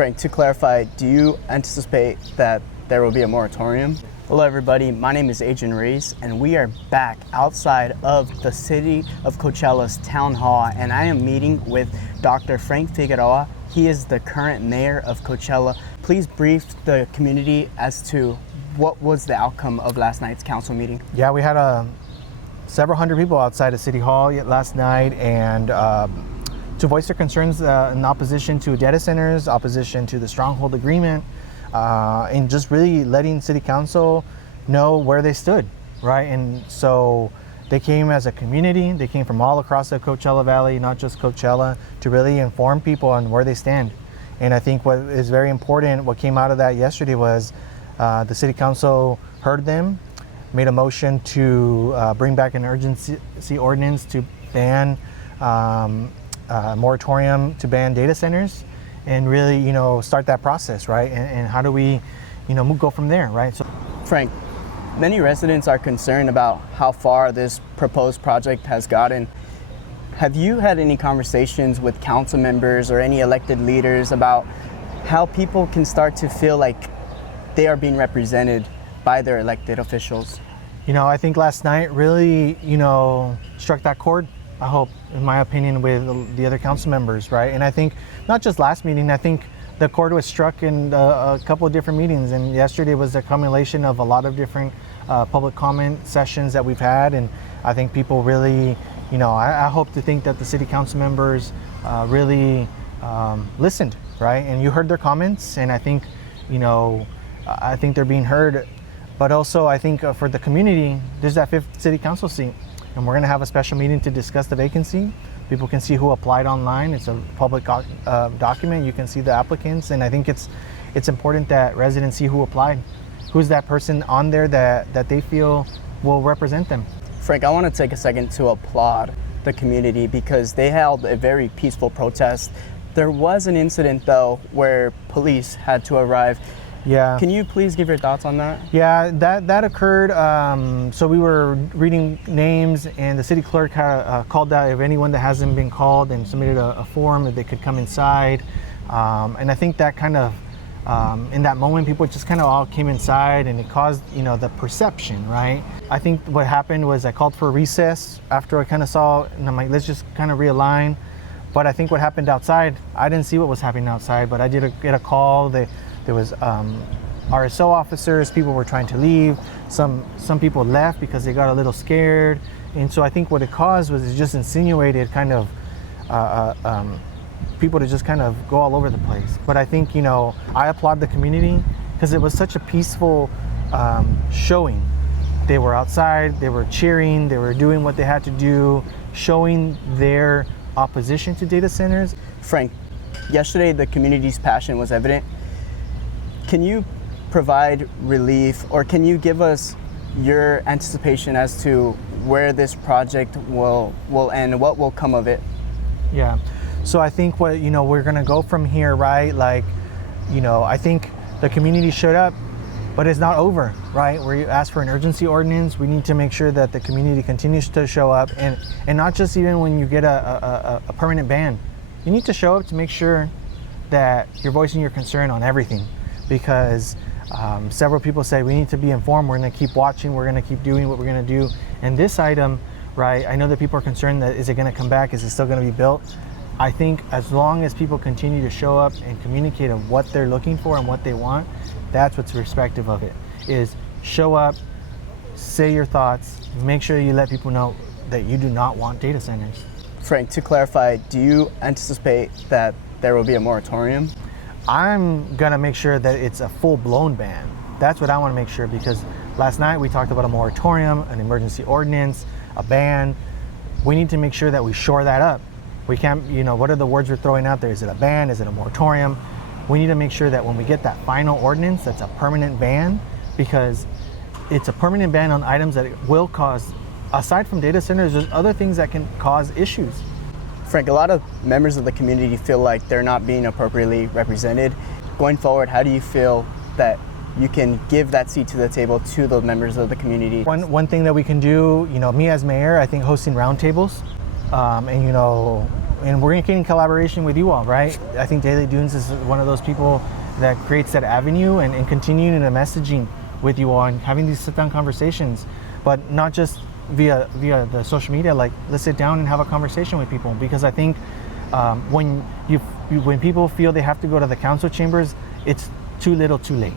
Frank, to clarify, do you anticipate that there will be a moratorium? Hello everybody, my name is Adrian Reese and we are back outside of the city of Coachella's town hall, and I am meeting with Dr. Frank Figueroa. He is the current mayor of Coachella. Please brief the community as to what was the outcome of last night's council meeting. Yeah, we had several hundred people outside of City Hall last night, and to voice their concerns in opposition to data centers, opposition to the Stronghold Agreement, and just really letting City Council know where they stood, right? And so they came as a community. They came from all across the Coachella Valley, not just Coachella, to really inform people on where they stand. And I think what is very important, what came out of that yesterday was the City Council heard them, made a motion to bring back an urgency ordinance to ban moratorium to ban data centers, and really, start that process, right? And how do we, go from there, right? So, Frank, many residents are concerned about how far this proposed project has gotten. Have you had any conversations with council members or any elected leaders about how people can start to feel like they are being represented by their elected officials? I think last night really, struck that chord, I hope, in my opinion, with the other council members, right? And I think not just last meeting, I think the chord was struck in a couple of different meetings, and yesterday was a culmination of a lot of different public comment sessions that we've had. And I think people really, I hope to think that the city council members really listened, right? And you heard their comments, and I think, I think they're being heard. But also, I think for the community, there's that 5th city council seat, and we're going to have a special meeting to discuss the vacancy. People can see who applied online. It's a public document. You can see the applicants, and I think it's important that residents see who applied. Who's that person on there that they feel will represent them? Frank, I want to take a second to applaud the community because they held a very peaceful protest. There was an incident, though, where police had to arrive. Yeah. Can you please give your thoughts on that? Yeah, that occurred. So we were reading names, and the city clerk called out if anyone that hasn't been called, and submitted a form that they could come inside. And I think that kind of, in that moment, people just kind of all came inside, and it caused, the perception, right? I think what happened was I called for a recess after I kind of saw, and I'm like, let's just kind of realign. But I think what happened outside, I didn't see what was happening outside, but I did get a call. There was RSO officers. People were trying to leave. Some people left because they got a little scared. And so I think what it caused was it just insinuated kind of people to just kind of go all over the place. But I think, I applaud the community because it was such a peaceful showing. They were outside, they were cheering, they were doing what they had to do, showing their opposition to data centers. Frank, yesterday the community's passion was evident. Can you provide relief, or can you give us your anticipation as to where this project will end, what will come of it? Yeah, so I think what, we're gonna go from here, right? Like, I think the community showed up, but it's not over, right? We asked for an urgency ordinance. We need to make sure that the community continues to show up, and not just even when you get a permanent ban. You need to show up to make sure that you're voicing your concern on everything. Because several people say we need to be informed, we're going to keep watching, we're going to keep doing what we're going to do. And this item, right, I know that people are concerned that is it going to come back, is it still going to be built? I think as long as people continue to show up and communicate of what they're looking for and what they want, that's what's respective of it, is show up, say your thoughts, make sure you let people know that you do not want data centers. Frank, to clarify, do you anticipate that there will be a moratorium? I'm gonna make sure that it's a full-blown ban. That's what I want to make sure, because last night we talked about a moratorium, an emergency ordinance, a ban. We need to make sure that we shore that up. We can't, what are the words we're throwing out there? Is it a ban? Is it a moratorium? We need to make sure that when we get that final ordinance, that's a permanent ban, because it's a permanent ban on items that will cause, aside from data centers, there's other things that can cause issues. Frank, a lot of members of the community feel like they're not being appropriately represented. Going forward, how do you feel that you can give that seat to the table to the members of the community? One thing that we can do, me as mayor, I think hosting roundtables, and and we're getting collaboration with you all, right? I think Daily Dunes is one of those people that creates that avenue and continuing the messaging with you all and having these sit-down conversations, but not just via the social media. Like, let's sit down and have a conversation with people, because I think when people feel they have to go to the council chambers, it's too little too late.